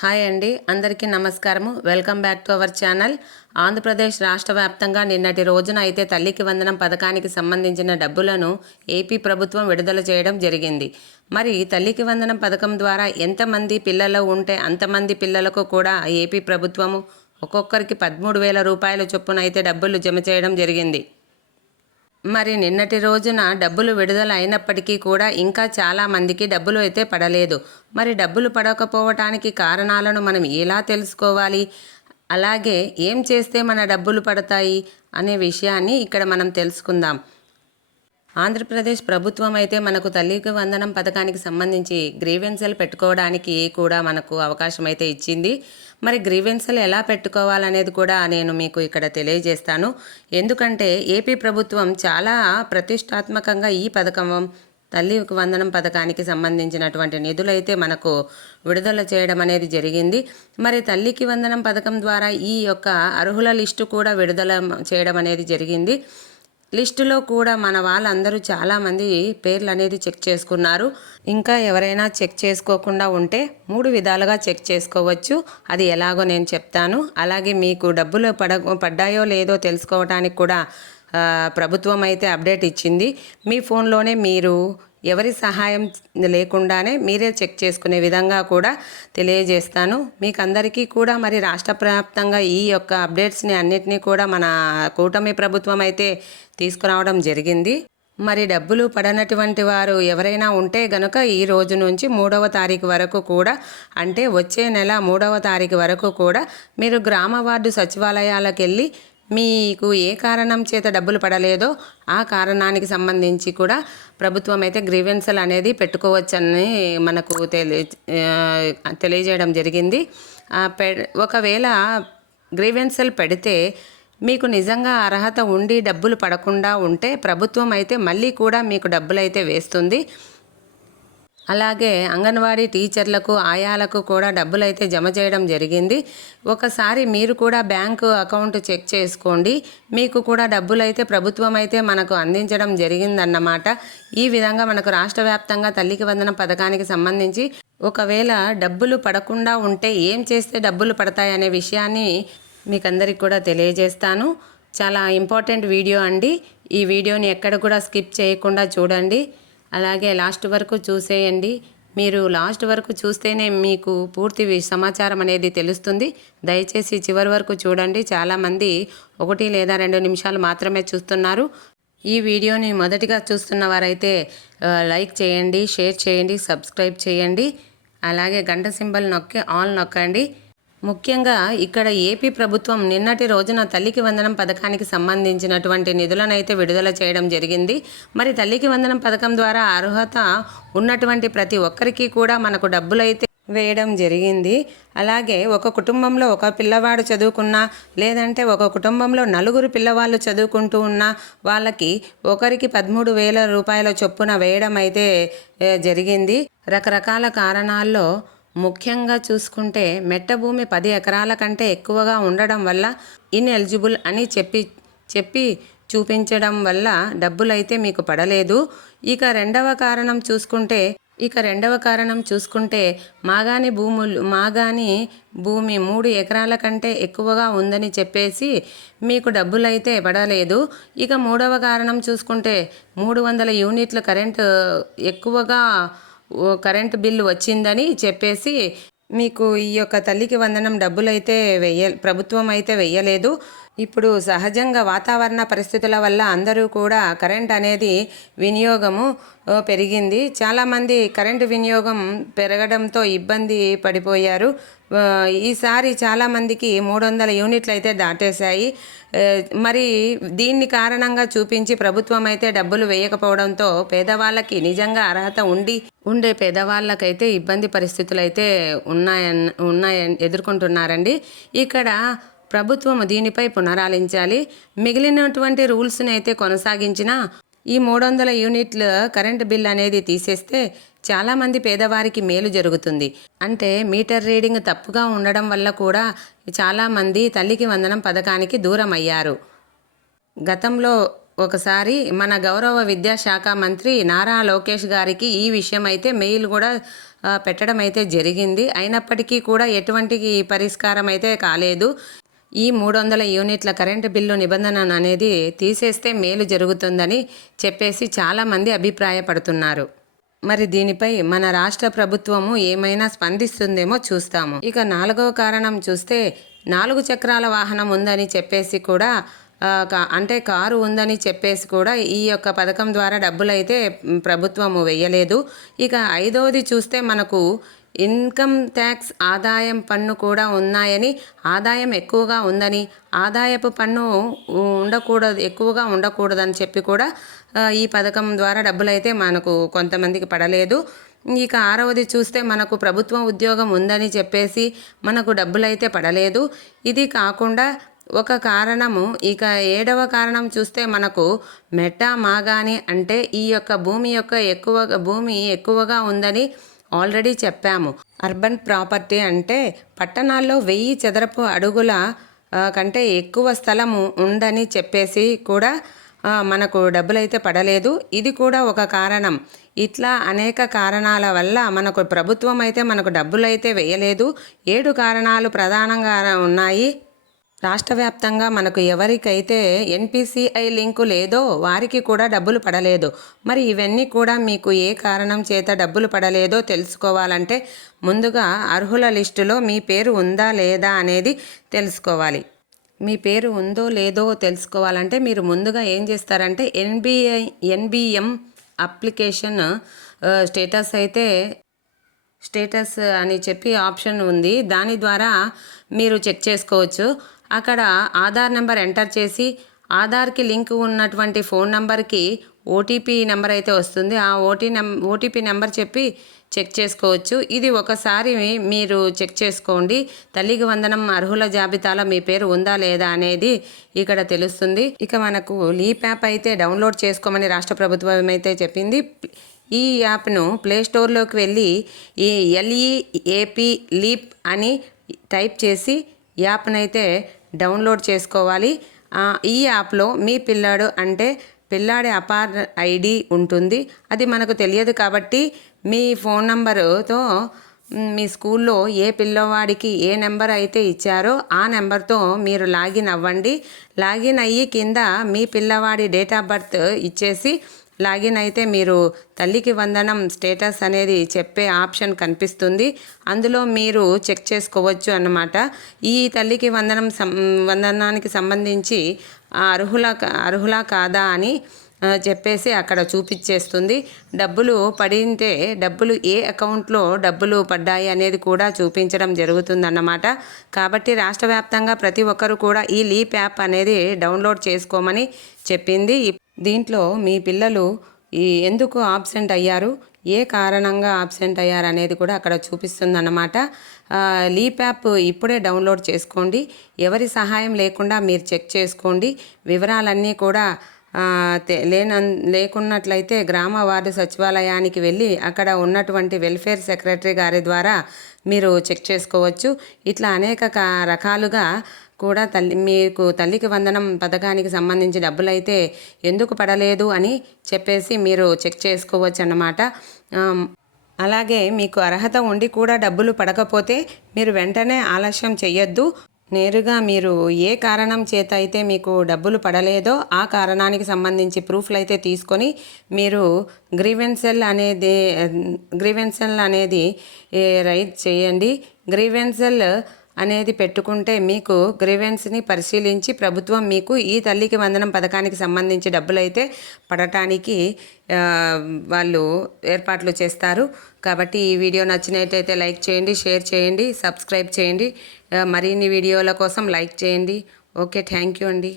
Hi అండి, అందరికీ నమస్కారము. Welcome back to our channel. Andhra Pradesh రాష్ట్ర వ్యాప్తంగా నిన్నటి రోజున అయితే తల్లికి వందనం పథకానికి సంబంధించిన డబ్బులను ఏపీ ప్రభుత్వం విడుదల చేయడం జరిగింది. మరి తల్లికి వందనం పథకం ద్వారా ఎంతమంది పిల్లలు ఉంటే అంతమంది పిల్లలకు కూడా ఏపీ ప్రభుత్వము ఒక్కొక్కరికి 13,000 రూపాయల చొప్పున అయితే డబ్బులు జమ చేయడం జరిగింది. మరి నిన్నటి రోజున డబ్బులు విడుదల అయినప్పటికీ కూడా ఇంకా చాలామందికి డబ్బులు అయితే పడలేదు. మరి డబ్బులు పడకపోవటానికి కారణాలను మనం ఎలా తెలుసుకోవాలి, అలాగే ఏం చేస్తే మన డబ్బులు పడతాయి అనే విషయాన్ని ఇక్కడ మనం తెలుసుకుందాం. ఆంధ్రప్రదేశ్ ప్రభుత్వం అయితే మనకు తల్లికి వందనం పథకానికి సంబంధించి గ్రీవెన్సలు పెట్టుకోవడానికి కూడా మనకు అవకాశం అయితే ఇచ్చింది. మరి గ్రీవెన్సలు ఎలా పెట్టుకోవాలనేది కూడా నేను మీకు ఇక్కడ తెలియజేస్తాను. ఎందుకంటే ఏపీ ప్రభుత్వం చాలా ప్రతిష్టాత్మకంగా ఈ పథకం తల్లికి వందనం పథకానికి సంబంధించినటువంటి నిధులైతే మనకు విడుదల చేయడం అనేది జరిగింది. మరి తల్లికి వందనం పథకం ద్వారా ఈ యొక్క అర్హుల లిస్టు కూడా విడుదల చేయడం అనేది జరిగింది. లిస్టులో కూడా మన వాళ్ళందరూ చాలామంది పేర్లు అనేది చెక్ చేసుకున్నారు. ఇంకా ఎవరైనా చెక్ చేసుకోకుండా ఉంటే 3 విధాలుగా చెక్ చేసుకోవచ్చు. అది ఎలాగో నేను చెప్తాను. అలాగే మీకు డబ్బులు పడ్డాయో లేదో తెలుసుకోవడానికి కూడా ప్రభుత్వం అయితే అప్డేట్ ఇచ్చింది. మీ ఫోన్లోనే మీరు ఎవరి సహాయం లేకుండానే మీరే చెక్ చేసుకునే విధంగా కూడా తెలియజేస్తాను. మీకు అందరికీ కూడా మరి రాష్ట్ర వ్యాప్తంగా ఈ యొక్క అప్డేట్స్ని అన్నిటినీ కూడా మన కూటమి ప్రభుత్వం అయితే తీసుకురావడం జరిగింది. మరి డబ్బులు పడనటువంటి వారు ఎవరైనా ఉంటే గనుక ఈ రోజు నుంచి 3వ తారీఖు వరకు కూడా, అంటే వచ్చే నెల 3వ తారీఖు వరకు కూడా మీరు గ్రామ వార్డు సచివాలయాలకు వెళ్ళి మీకు ఏ కారణం చేత డబ్బులు పడలేదో ఆ కారణానికి సంబంధించి కూడా ప్రభుత్వం అయితే గ్రీవెన్సల్ అనేది పెట్టుకోవచ్చని మనకు తెలియజేయడం జరిగింది. ఒకవేళ గ్రీవెన్సల్ పెడితే మీకు నిజంగా అర్హత ఉండి డబ్బులు పడకుండా ఉంటే ప్రభుత్వం అయితే మళ్ళీ కూడా మీకు డబ్బులు అయితే వేస్తుంది. అలాగే అంగన్వాడీ టీచర్లకు, ఆయాలకు కూడా డబ్బులు అయితే జమ చేయడం జరిగింది. ఒకసారి మీరు కూడా బ్యాంకు అకౌంట్ చెక్ చేసుకోండి. మీకు కూడా డబ్బులు అయితే ప్రభుత్వం అయితే మనకు అందించడం జరిగిందన్నమాట. ఈ విధంగా మనకు రాష్ట్ర వ్యాప్తంగా తల్లికి వందనం పథకానికి సంబంధించి ఒకవేళ డబ్బులు పడకుండా ఉంటే ఏం చేస్తే డబ్బులు పడతాయి అనే విషయాన్ని మీకు అందరికి కూడా తెలియజేస్తాను. చాలా ఇంపార్టెంట్ వీడియో అండి. ఈ వీడియోని ఎక్కడ కూడా స్కిప్ చేయకుండా చూడండి. అలాగే లాస్ట్ వరకు చూసేయండి. మీరు లాస్ట్ వరకు చూస్తేనే మీకు పూర్తి సమాచారం అనేది తెలుస్తుంది. దయచేసి చివరి వరకు చూడండి. చాలామంది 1 లేదా 2 నిమిషాలు మాత్రమే చూస్తున్నారు. ఈ వీడియోని మొదటిగా చూస్తున్న వారైతే లైక్ చేయండి, షేర్ చేయండి, సబ్స్క్రైబ్ చేయండి. అలాగే గంట సింబల్ నొక్కి ఆల్ నొక్కండి. ముఖ్యంగా ఇక్కడ ఏపీ ప్రభుత్వం నిన్నటి రోజున తల్లికి వందనం పథకానికి సంబంధించినటువంటి నిధులను అయితే విడుదల చేయడం జరిగింది. మరి తల్లికి వందనం పథకం ద్వారా అర్హత ఉన్నటువంటి ప్రతి ఒక్కరికి కూడా మనకు డబ్బులు అయితే వేయడం జరిగింది. అలాగే ఒక కుటుంబంలో ఒక పిల్లవాడు చదువుకున్నా, లేదంటే ఒక కుటుంబంలో 4 పిల్లవాళ్ళు చదువుకుంటూ ఉన్నా వాళ్ళకి ఒకరికి 13,000 రూపాయల చొప్పున వేయడం అయితే జరిగింది. రకరకాల కారణాల్లో ముఖ్యంగా చూసుకుంటే మెట్ట భూమి 10 ఎకరాల కంటే ఎక్కువగా ఉండడం వల్ల ఇన్ఎలిజిబుల్ అని చెప్పి చూపించడం వల్ల డబ్బులైతే మీకు పడలేదు. ఇక రెండవ కారణం చూసుకుంటే మాగాని భూమి 3 ఎకరాల కంటే ఎక్కువగా ఉందని చెప్పేసి మీకు డబ్బులైతే పడలేదు. ఇక 3వ కారణం చూసుకుంటే 300 యూనిట్ల కరెంటు బిల్లు వచ్చిందని చెప్పేసి మీకు ఈ యొక్క తల్లికి వందనం డబ్బులైతే ప్రభుత్వం అయితే వెయ్యలేదు. ఇప్పుడు సహజంగా వాతావరణ పరిస్థితుల వల్ల అందరూ కూడా కరెంట్ అనేది వినియోగము పెరిగింది. చాలామంది కరెంటు వినియోగం పెరగడంతో ఇబ్బంది పడిపోయారు. ఈసారి చాలామందికి 300 యూనిట్లు అయితే దాటేశాయి. మరి దీన్ని కారణంగా చూపించి ప్రభుత్వం అయితే డబ్బులు వేయకపోవడంతో పేదవాళ్ళకి, నిజంగా అర్హత ఉండే పేదవాళ్ళకైతే ఇబ్బంది పరిస్థితులు అయితే ఎదుర్కొంటున్నారండి. ఇక్కడ ప్రభుత్వం దీనిపై పునరాలించాలి. మిగిలినటువంటి రూల్స్ని అయితే కొనసాగించినా ఈ 300 యూనిట్ల కరెంటు బిల్ అనేది తీసేస్తే చాలామంది పేదవారికి మేలు జరుగుతుంది. అంటే మీటర్ రీడింగ్ తప్పుగా ఉండడం వల్ల కూడా చాలామంది తల్లికి వందనం పథకానికి దూరం అయ్యారు. గతంలో ఒకసారి మన గౌరవ విద్యాశాఖ మంత్రి నారా లోకేష్ గారికి ఈ విషయం అయితే మెయిల్ కూడా పెట్టడం అయితే జరిగింది. అయినప్పటికీ కూడా ఎటువంటి పరిష్కారం అయితే కాలేదు. ఈ 300 యూనిట్ల కరెంటు బిల్లు నిబంధన అనేది తీసేస్తే మేలు జరుగుతుందని చెప్పేసి చాలామంది అభిప్రాయపడుతున్నారు. మరి దీనిపై మన రాష్ట్ర ప్రభుత్వము ఏమైనా స్పందిస్తుందేమో చూస్తాము. ఇక 4వ కారణం చూస్తే 4 చక్రాల వాహనం ఉందని చెప్పేసి కూడా అంటే కారు ఉందని చెప్పేసి కూడా ఈ యొక్క పథకం ద్వారా డబ్బులు అయితే ప్రభుత్వము వెయ్యలేదు. ఇక 5వది చూస్తే మనకు ఇన్కమ్ ట్యాక్స్ ఆదాయం పన్ను కూడా ఉన్నాయని, ఆదాయం ఎక్కువగా ఉందని, ఆదాయపు పన్ను ఎక్కువగా ఉండకూడదని చెప్పి కూడా ఈ పథకం ద్వారా డబ్బులు అయితే మనకు కొంతమందికి పడలేదు. ఇక 6వది చూస్తే మనకు ప్రభుత్వ ఉద్యోగం ఉందని చెప్పేసి మనకు డబ్బులు అయితే పడలేదు. ఇది కాకుండా ఒక కారణము, ఇక 7వ కారణం చూస్తే మనకు మెట్టా మాగాని అంటే ఈ యొక్క భూమి ఎక్కువగా ఉందని ఆల్రెడీ చెప్పాము. అర్బన్ ప్రాపర్టీ అంటే పట్టణాల్లో 1000 చదరపు అడుగుల కంటే ఎక్కువ స్థలము ఉందని చెప్పేసి కూడా మనకు డబ్బులైతే పడలేదు. ఇది కూడా ఒక కారణం. ఇట్లా అనేక కారణాల వల్ల మనకు ప్రభుత్వం అయితే మనకు డబ్బులైతే వేయలేదు. 7 కారణాలు ప్రధానంగా ఉన్నాయి. రాష్ట్ర వ్యాప్తంగా మనకు ఎవరికైతే ఎన్పిసిఐ లింకు లేదో వారికి కూడా డబ్బులు పడలేదు. మరి ఇవన్నీ కూడా మీకు ఏ కారణం చేత డబ్బులు పడలేదో తెలుసుకోవాలంటే ముందుగా అర్హుల లిస్టులో మీ పేరు ఉందా లేదా అనేది తెలుసుకోవాలి. మీ పేరు ఉందో లేదో తెలుసుకోవాలంటే మీరు ముందుగా ఏం చేస్తారంటే ఎన్బిఎం అప్లికేషన్ స్టేటస్ అని చెప్పి ఆప్షన్ ఉంది. దాని ద్వారా మీరు చెక్ చేసుకోవచ్చు. అక్కడ ఆధార్ నెంబర్ ఎంటర్ చేసి ఆధార్కి లింక్ ఉన్నటువంటి ఫోన్ నెంబర్కి ఓటీపీ నెంబర్ అయితే వస్తుంది. ఆ ఓటీపీ నెంబర్ చెప్పి చెక్ చేసుకోవచ్చు. ఇది ఒకసారి మీరు చెక్ చేసుకోండి. తల్లికి వందనం అర్హుల జాబితాలో మీ పేరు ఉందా లేదా అనేది ఇక్కడ తెలుస్తుంది. ఇక మనకు లీప్ యాప్ అయితే డౌన్లోడ్ చేసుకోమని రాష్ట్ర ప్రభుత్వం అయితే చెప్పింది. ఈ యాప్ను ప్లేస్టోర్లోకి వెళ్ళి ఈ LEAP లీప్ అని టైప్ చేసి యాప్నైతే డౌన్లోడ్ చేసుకోవాలి. ఈ యాప్లో మీ పిల్లాడి అపార్ ఐడి ఉంటుంది. అది మనకు తెలియదు కాబట్టి మీ ఫోన్ నంబరుతో మీ స్కూల్లో ఏ పిల్లవాడికి ఏ నెంబర్ అయితే ఇచ్చారో ఆ నెంబర్తో మీరు లాగిన్ అవ్వండి. లాగిన్ అయ్యి కింద మీ పిల్లవాడి డేట్ ఆఫ్ బర్త్ ఇచ్చేసి లాగిన్ అయితే మీరు తల్లికి వందనం స్టేటస్ అనేది చెప్పే ఆప్షన్ కనిపిస్తుంది. అందులో మీరు చెక్ చేసుకోవచ్చు అన్నమాట. ఈ తల్లికి వందనానికి సంబంధించి అర్హులా కాదా అని చెప్పేసి అక్కడ చూపించేస్తుంది. డబ్బులు పడింటే డబ్బులు ఏ అకౌంట్లో డబ్బులు పడ్డాయి అనేది కూడా చూపించడం జరుగుతుందన్నమాట. కాబట్టి రాష్ట్ర వ్యాప్తంగా ప్రతి ఒక్కరు కూడా ఈ లీప్ యాప్ అనేది డౌన్లోడ్ చేసుకోమని చెప్పింది. దీంట్లో మీ పిల్లలు ఎందుకు ఆబ్సెంట్ అయ్యారు, ఏ కారణంగా ఆబ్సెంట్ అయ్యారు అనేది కూడా అక్కడ చూపిస్తుందన్నమాట. లీప్ యాప్ ఇప్పుడే డౌన్లోడ్ చేసుకోండి. ఎవరి సహాయం లేకుండా మీరు చెక్ చేసుకోండి. వివరాలన్నీ కూడా లేకున్నట్లయితే గ్రామ వార్డు సచివాలయానికి వెళ్ళి అక్కడ ఉన్నటువంటి వెల్ఫేర్ సెక్రటరీ గారి ద్వారా మీరు చెక్ చేసుకోవచ్చు. ఇట్లా అనేక రకాలుగా కూడా మీకు తల్లికి వందనం పథకానికి సంబంధించి డబ్బులైతే ఎందుకు పడలేదు అని చెప్పేసి మీరు చెక్ చేసుకోవచ్చు అన్నమాట. అలాగే మీకు అర్హత ఉండి కూడా డబ్బులు పడకపోతే మీరు వెంటనే ఆలస్యం చెయ్యొద్దు. నేరుగా మీరు ఏ కారణం చేత అయితే మీకు డబ్బులు పడలేదో ఆ కారణానికి సంబంధించి ప్రూఫ్లు అయితే తీసుకొని మీరు గ్రీవెన్సెల్ అనేది రైజ్ చేయండి. గ్రీవెన్సెల్ అనేది పెట్టుకుంటే మీకు గ్రీవెన్స్ని పరిశీలించి ప్రభుత్వం మీకు ఈ తల్లికి వందనం పథకానికి సంబంధించి డబ్బులైతే పడటానికి వాళ్ళు ఏర్పాట్లు చేస్తారు. కాబట్టి ఈ వీడియో నచ్చినట్టయితే లైక్ చేయండి, షేర్ చేయండి, సబ్స్క్రైబ్ చేయండి. మరిన్ని వీడియోల కోసం లైక్ చేయండి. ఓకే, థ్యాంక్ యూ అండి.